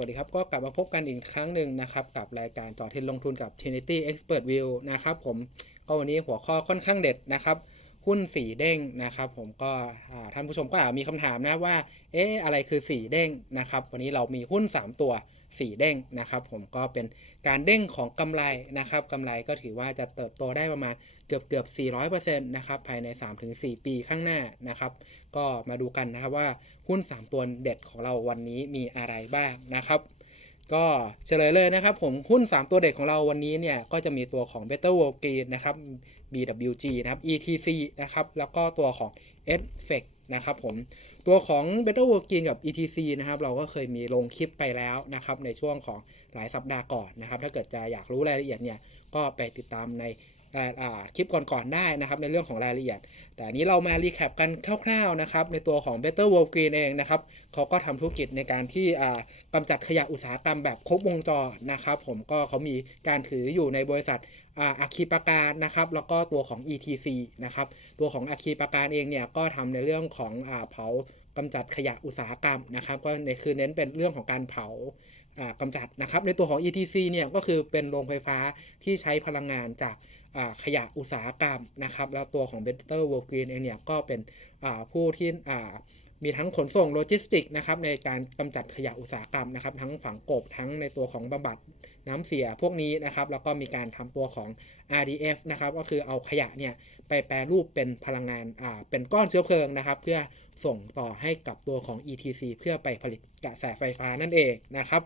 วัสดีครับ ก็กลับมาพบกันอีกครั้งหนึ่งนะครับ กับรายการจอเทนลงทุนกับ Trinity Expert View นะครับผมก็วันนี้หัวข้อค่อนข้างเด็ดนะครับ หุ้นสีเด้งนะครับ ผมก็ท่านผู้ชมก็อาจมีคำถามนะว่า เอ๊ะอะไรคือสีเด้งนะครับ วันนี้เรามีหุ้น 3 ตัว สีเด้งนะครับผมก็เป็นการเด้งของกำไรนะครับกำไรก็ถือว่าจะเติบโตได้ประมาณเกือบเกือบ 400%นะครับภายใน 3-4 ปีข้างหน้านะครับก็มาดูกันนะครับว่าหุ้น 3 ตัวเด็ดของเราวันนี้มีอะไรบ้างนะครับก็เฉลยเลยนะครับผมหุ้น 3 ตัวเด็ดของเราวันนี้เนี่ยก็จะมีตัวของ Better World Green นะครับ BWG นะครับ ETC นะครับแล้วก็ตัวของ e f e c นะครับผม ตัวของ Better World Green กับ ETC นะครับเราก็เคยมีลงคลิปไปแล้วนะครับในช่วงของหลายสัปดาห์ก่อนนะครับ ถ้าเกิดจะอยากรู้รายละเอียดเนี่ยก็ไปติดตามในคลิปก่อนๆได้นะครับในเรื่องของรายละเอียด แต่นนี้เรามารีแคปกันคร่าวๆนะครับในตัวของ Better World Green เองนะครับเขาก็ทำธุรกิจในการที่กำจัดขยะอุตสาหกรรมแบบครบวงจรนะครับ ผมก็เขามีการถืออยู่ในบริษัทอาคีปาการนะครับแล้วก็ตัวของ ETC นะครับตัวของอาคีปาการเองเนี่ยก็ทำในเรื่องของอเผา กำจัดขยะอุตสาหกรรมนะครับ ก็ในคือเน้นเป็นเรื่องของการเผากำจัดนะครับ ในตัวของ ETC เนี่ยก็คือเป็นโรงไฟฟ้าที่ใช้พลังงานจากขยะอุตสาหกรรมนะครับ แล้วตัวของ Better World Green เองเนี่ยก็เป็นผู้ที่มีทั้งขนส่งโลจิสติกนะครับในการกำจัดขยะอุตสาหกรรมนะครับ ทั้งฝังกบทั้งในตัวของบำบัดน้ำเสียพวกนี้นะครับ แล้วก็มีการทำตัวของ RDF นะครับ ก็คือเอาขยะเนี่ยไปแปรรูปเป็นพลังงานอ่าเป็นก้อนเชื้อเพลิงนะครับ เพื่อ ส่งต่อให้กับตัวของ ETC เพื่อไปผลิตกระแสไฟฟ้านั่นเองนะครับ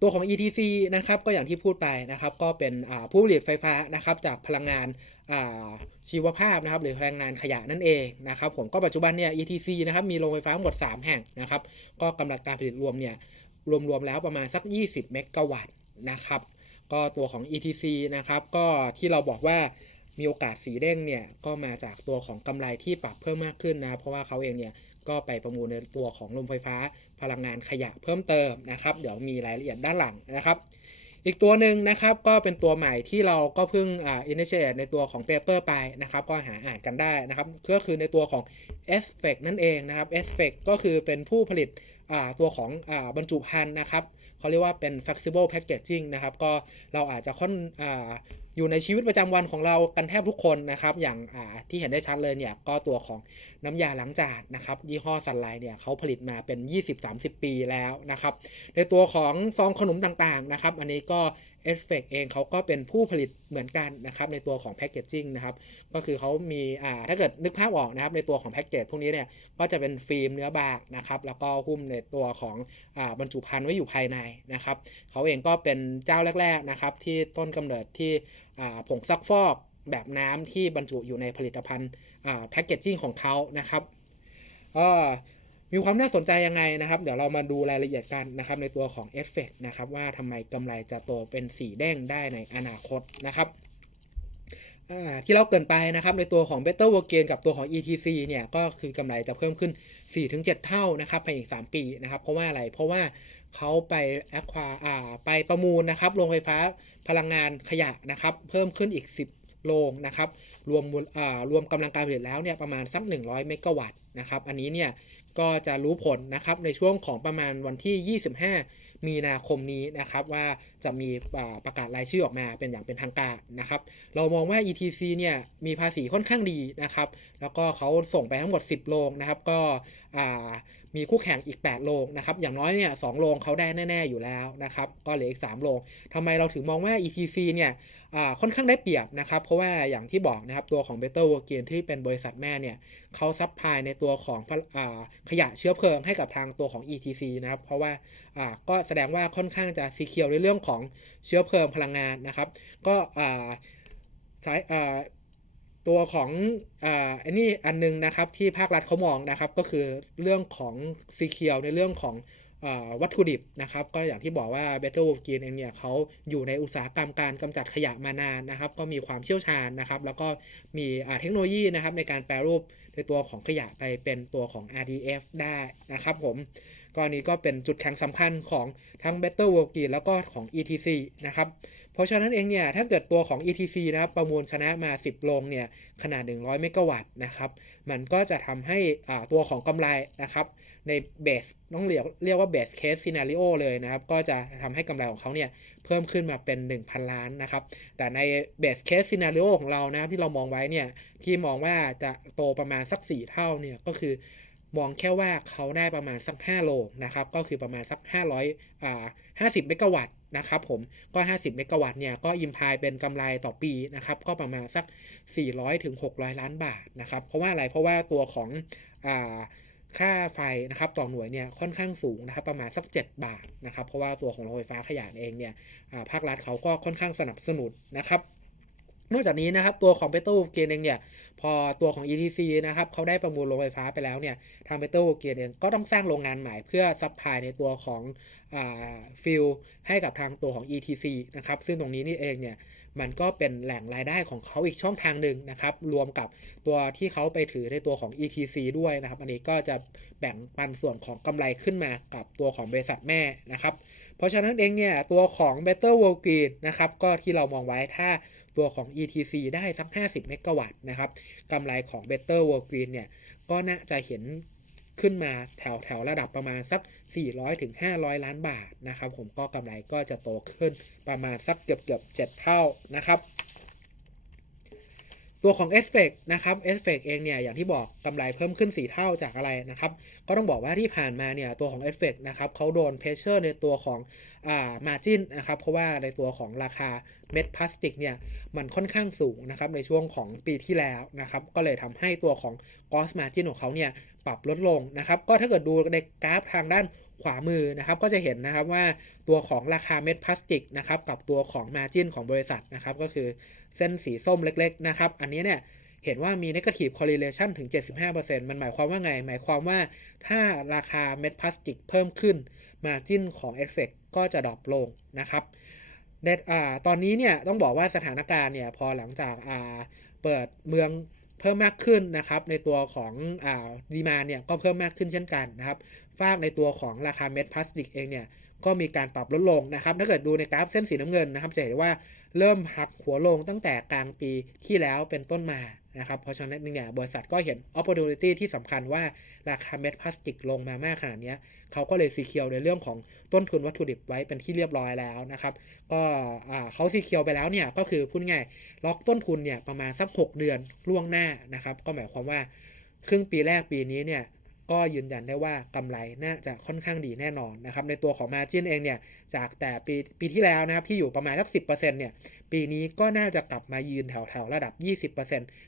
ตัวของ ETC นะครับก็อย่างที่พูดไปนะครับก็เป็นผู้ผลิตไฟฟ้านะครับจากพลังงานชีวภาพนะครับหรือพลังงานขยะนั่นเองนะครับผมก็ปัจจุบันเนี่ย ETC นะครับมีโรงไฟฟ้าหมด 3 แห่งนะครับก็กำลังการผลิตรวมเนี่ยรวมๆแล้วประมาณสัก 20 เมกะวัตต์นะครับก็ตัวของ ETC นะครับก็ที่เราบอกว่า มีโอกาสสีเด้งเนี่ยก็มาจากตัวของกำไรที่ปรับเพิ่มมากขึ้นนะเพราะว่าเขาเองเนี่ยก็ไปประมูลในตัวของโรงไฟฟ้าพลังงานขยะเพิ่มเติมนะครับ เดี๋ยวมีรายละเอียดด้านหลังนะครับ อีกตัวหนึ่งนะครับก็เป็นตัวใหม่ที่เราก็เพิ่งอ่าอินิเชตในตัวของเปเปอร์ไปนะครับ ก็หาอ่านกันได้นะครับก็คือในตัวของ s f e c นั่นเองนะครับ s f e c ก็คือเป็นผู้ผลิตตัวของอบรรจุภัณฑ์นะครับเขาเรียกว่าเป็น flexible packaging นะครับ ก็เราอาจจะค่อนอ อยู่ในชีวิตประจำวันของเรากันแทบทุกคนนะครับอย่างที่เห็นได้ชัดเลยเนี่ยก็ตัวของน้ำยาล้างจานนะครับยี่ห้อซันไลเนี่ยเขาผลิตมาเป็น 20-30 ปีแล้วนะครับในตัวของซองขนมต่างๆนะครับอันนี้ก็เอฟเฟกเองเขาก็เป็นผู้ผลิตเหมือนกันนะครับในตัวของแพคเกจจิ้งนะครับก็คือเขามีอ่าถ้าเกิดนึกภาพออกนะครับในตัวของแพ็กเกจพวกนี้เนี่ยก็จะเป็นฟิล์มเนื้อบางนะครับแล้วก็หุ้มในตัวของอ่าบรรจุภัณฑ์ไว้อยู่ภายในนะครับเขาเองก็เป็นเจ้าแรกๆนะครับที่ต้นกำเนิดที่ ผงซักฟอกแบบน้ำที่บรรจุอยู่ในผลิตภัณฑ์แพคเกจจิ้งของเขานะครับก็มีความน่าสนใจยังไงนะครับ เดี๋ยวเรามาดูรายละเอียดกันนะครับ ในตัวของเอฟเฟกนะครับ ว่าทำไมกำไรจะโตเป็นสีแดงได้ในอนาคตนะครับที่เราเกินไปนะครับในตัวของ Better World Gain กับตัวของ ETC เนี่ยก็คือกำไรจะเพิ่มขึ้น 4-7 เท่านะครับภายใน3ปีนะครับ เพราะว่าอะไรเพราะว่า เขาไปแอคควาอ่าไปประมูลนะครับโรงไฟฟ้าพลังงานขยะนะครับ เพิ่มขึ้นอีก 10 โรงนะครับ รวมอ่ารวมกำลังการผลิตแล้วเนี่ยประมาณสัก 100 เมกะวัตต์นะครับ อันนี้เนี่ย ก็จะรู้ผลนะครับในช่วงของประมาณวันที่ 25 มีนาคมนี้นะครับว่าจะมีประกาศรายชื่อออกมาเป็นอย่างเป็นทางการนะครับ เรามองว่า ETC เนี่ยมีภาษีค่อนข้างดีนะครับ แล้วก็เขาส่งไปทั้งหมด 10 โรงนะครับ ก็มีคู่แข่งอีก 8 โรงนะครับ อย่างน้อยเนี่ยสโรงเขาได้แน่ ๆ อยู่แล้วนะครับ ก็เหลืออีก 3 โรงทำไมเราถึงมองว่า ETC เนี่ยค่อนข้างได้เปรียบนะครับ เพราะว่าอย่างที่บอกนะครับตัวของ Better World Gain ที่เป็นบริษัทแม่เนี่ย เขาซัพพลายในตัวของขยะเชื้อเพลิงให้กับทางตัวของ ETC นะครับ เพราะว่าก็แสดงว่าค่อนข้างจะซีเคียวในเรื่องของเชื้อเพลิงพลังงานนะครับ ก็สายตัวของอันนี้อันนึงนะครับที่ภาครัฐเขามองนะครับ ก็คือเรื่องของซีเคียวในเรื่องของ วัตถุดิบนะครับ ก็อย่างที่บอกว่า Better World Green เองเนี่ยเขาอยู่ในอุตสาหกรรมการกำจัดขยะมานานนะครับ ก็มีความเชี่ยวชาญนะครับ แล้วก็มีเทคโนโลยีนะครับในการแปรรูปในตัวของขยะไปเป็นตัวของ RDF ได้นะครับผม ก็อันนี้ก็เป็นจุดแข็งสำคัญของทั้ง Better World Green แล้วก็ของ ETC นะครับ เพราะฉะนั้นเองเนี่ยถ้าเกิดตัวของ ETC นะครับประมูลชนะมา 10 โรงเนี่ยขนาด 100 เมกะวัตต์นะครับ มันก็จะทำให้ตัวของกำไรนะครับในเบสต้องเรียกเรียกว่าเบสเคสซีนารีโอเลยนะครับ ก็จะทำให้กำไรของเขาเนี่ยเพิ่มขึ้นมาเป็น 1,000 ล้านนะครับ แต่ในเบสเคสซีนารีโอของเรานะครับที่เรามองไว้เนี่ยที่มองว่าจะโตประมาณสัก 4 เท่าเนี่ยก็คือ มองแค่ว่าเขาได้ประมาณสัก 5 โลนะครับ ก็คือประมาณสัก 500อ่า50 เมกะวัตต์นะครับผม ก็ 50 เมกะวัตต์เนี่ย ก็อิมพายเป็นกำไรต่อปีนะครับ ก็ประมาณสัก 400ถึง600 ล้านบาทนะครับ เพราะว่าอะไร เพราะว่าตัวของอ่าค่าไฟนะครับต่อหน่วยเนี่ยค่อนข้างสูงนะครับประมาณสัก 7 บาทนะครับ เพราะว่าตัวของโรงไฟฟ้าขยะเองเนี่ยภาครัฐเขาก็ค่อนข้างสนับสนุนนะครับ นอกจากนี้นะครับตัวของเปโตรเกนเองเนี่ยพอตัวของ ETC นะครับเขาได้ประมูลโรงไฟฟ้าไปแล้วเนี่ยทางเปโตรเกนเองก็ต้องสร้างโรงงานใหม่เพื่อซัพพลายในตัวของฟิลให้กับทางตัวของ ETC นะครับซึ่งตรงนี้นี่เองเนี่ยมันก็เป็นแหล่งรายได้ของเขาอีกช่องทางหนึ่งนะครับ รวมกับตัวที่เขาไปถือในตัวของ ETC ด้วยนะครับ อันนี้ก็จะแบ่งปันส่วนของกำไรขึ้นมากับตัวของบริษัทแม่นะครับ เพราะฉะนั้นเองเนี่ยตัวของ Better World Green นะครับ ก็ที่เรามองไว้ถ้า ตัวของ ETC ได้สัก 50 เมกะวัตต์นะครับกำไรของ Better World Green เนี่ย ก็น่าจะเห็นขึ้นมาแถวแถวระดับประมาณสัก 400ถึง500ล้านบาทนะครับ ผมก็กำไรก็จะโตขึ้นประมาณสักเกือบเกือบ7เท่านะครับ ตัวของ e s p e c นะครับ e s p e c เองเนี่ยอย่างที่บอกกำไรเพิ่มขึ้น 4 เท่าจากอะไรนะครับ ก็ต้องบอกว่าที่ผ่านมาเนี่ยตัวของ e s p e c นะครับเขาโดนเพรสเชอร์ในตัวของอ่า margin นะครับ เพราะว่าในตัวของราคาเม็ดพลาสติกเนี่ยมันค่อนข้างสูงนะครับในช่วงของปีที่แล้วนะครับ ก็เลยทำให้ตัวของ gross margin ของเขาเนี่ยปรับลดลงนะครับ ก็ถ้าเกิดดูในกราฟทางด้าน ขวามือนะครับก็จะเห็นนะครับว่าตัวของราคาเม็ดพลาสติกนะครับกับตัวของ margin ของบริษัทนะครับก็คือเส้นสีส้มเล็กๆนะครับอันนี้เนี่ยเห็นว่ามี negative correlation ถึง 75%มันหมายความว่าไง หมายความว่าถ้าราคาเม็ดพลาสติกเพิ่มขึ้น margin ของ Effect ก็จะดรอปลงนะครับในอ่าตอนนี้เนี่ยต้องบอกว่าสถานการณ์เนี่ยพอหลังจากเปิดเมือง พิ่มมากขึ้นนะครับในตัวของอ่าดีมาเนี่ยก็เพิ่มมากขึ้นเช่นกันนะครับฝากในตัวของราคาเม็ดพลาสติกเองเนี่ย ก็มีการปรับลดลงนะครับถ้าเกิดดูในกราฟเส้นสีน้ำเงินนะครับจะเห็นว่าเริ่มหักหัวลงตั้งแต่กลางปีที่แล้วเป็นต้นมานะครับเพราะฉะนั้นเนี่ยบริษัทก็เห็น opportunity ที่สำคัญว่าราคาเม็ดพลาสติกลงมามากขนาดนี้เขาก็เลยซีเคียวในเรื่องของต้นทุนวัตถุดิบไว้เป็นที่เรียบร้อยแล้วนะครับ ก็เขาซีเคียวไปแล้วเนี่ยก็คือพูดง่ายล็อกต้นทุนเนี่ยประมาณสัก 6 เดือนล่วงหน้านะครับ ก็หมายความว่าครึ่งปีแรกปีนี้เนี่ย ก็ยืนยันได้ว่ากำไรน่าจะค่อนข้างดีแน่นอนนะครับในตัวของ Margin เองเนี่ยจากแต่ปีปีที่แล้วนะครับที่อยู่ประมาณสัก 10%เนี่ยปีนี้ก็น่าจะกลับมายืนแถวๆระดับ 20%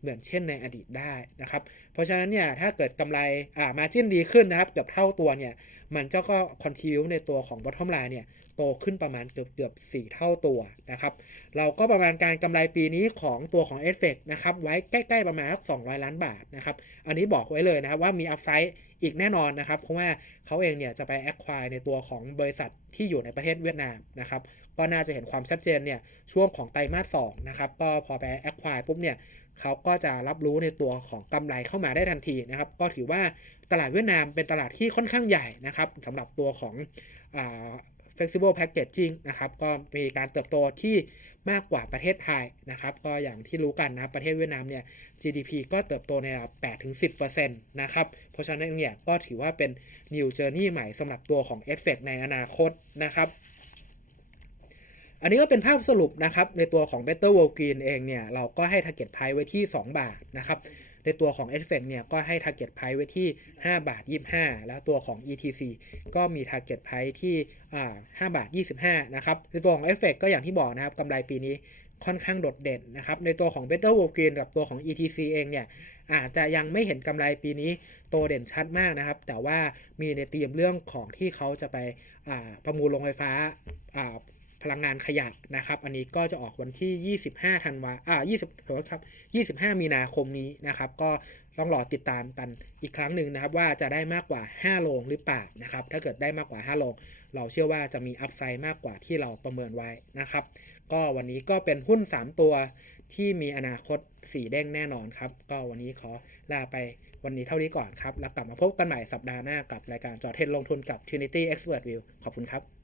เหมือนเช่นในอดีตได้นะครับ ราะฉะนั้นเนี่ยถ้าเกิดกำไรอ่า Margin ดีขึ้นนะครับ เกือบเท่าตัวเนี่ย มันก็ก็ contribute ในตัวของ bottom line เนี่ยโตขึ้นประมาณเกือบเกือบ4เท่าตัวนะครับ เราก็ประมาณการกำไรปีนี้ของตัวของ e f f e c t นะครับ ไว้ใกล้ๆประมาณสัก200 ล้านบาทนะครับ อันนี้บอกไว้เลยนะครับว่ามีอัพไซด์อีกแน่นอนนะครับ เพราะว่าเขาเองเนี่ยจะไปแอคควายในตัวของบริษัทที่อยู่ในประเทศเวียดนามนะครับ ก็น่าจะเห็นความชัดเจนเนี่ยช่วงของไตรมาสสองนะครับก็พอไปแอคควายปุ๊บเนี่ยเขาก็จะรับรู้ในตัวของกำไรเข้ามาได้ทันทีนะครับ ก็ถือว่าตลาดเวียดนามเป็นตลาดที่ค่อนข้างใหญ่นะครับสำหรับตัวของ flexible packaging นะครับก็มีการเติบโตที่มากกว่าประเทศไทยนะครับ ก็อย่างที่รู้กันนะประเทศเวียดนามเนี่ย GDP ก็เติบโตในระดับ8-10%นะครับ เพราะฉะนั้นเนี่ยก็ถือว่าเป็น new journey ใหม่สำหรับตัวของ e f f e c t ในอนาคตนะครับ อันนี้ก็เป็นภาพสรุปนะครับ ในตัวของ Better World Green เองเนี่ยเราก็ให้ target price ไว้ที่ 2 บาทนะครับ ในตัวของ e f e c t เนี่ยก็ให้ target price ไว้ที่ 5 บาท 25 แล้วตัวของ ETC ก็มี target price ที่อ่า5บาท 25 นะครับ ในตัวของ e f e c t ก็อย่างที่บอกนะครับกำไรปีนี้ค่อนข้างโดดเด่นนะครับ ในตัวของ Better World Green กับตัวของ ETC เองเนี่ยอาจจะยังไม่เห็นกำไรปีนี้โตเด่นชัดมากนะครับ แต่ว่ามีในธีมเรื่องของที่เขาจะไปประมูลโรงไฟฟ้า พลังงานขยะนะครับ อันนี้ก็จะออกวันที่ 25ธันวาอ่า20ครับ25 มีนาคมนี้นะครับ ก็ต้องรอติดตามกันอีกครั้งหนึ่งนะครับ ว่าจะได้มากกว่า 5 โรงหรือเปล่านะครับ ถ้าเกิดได้มากกว่า 5 โรงเราเชื่อว่าจะมีอัพไซด์มากกว่าที่เราประเมินไว้นะครับ ก็วันนี้ก็เป็นหุ้น 3 ตัวที่มีอนาคต4เด้งแน่นอนครับ ก็วันนี้ขอลาไปวันนี้เท่านี้ก่อนครับ แล้วกลับมาพบกันใหม่สัปดาห์หน้ากับรายการจอเทนลงทุนกับ Trinity Expert View ขอบคุณครับ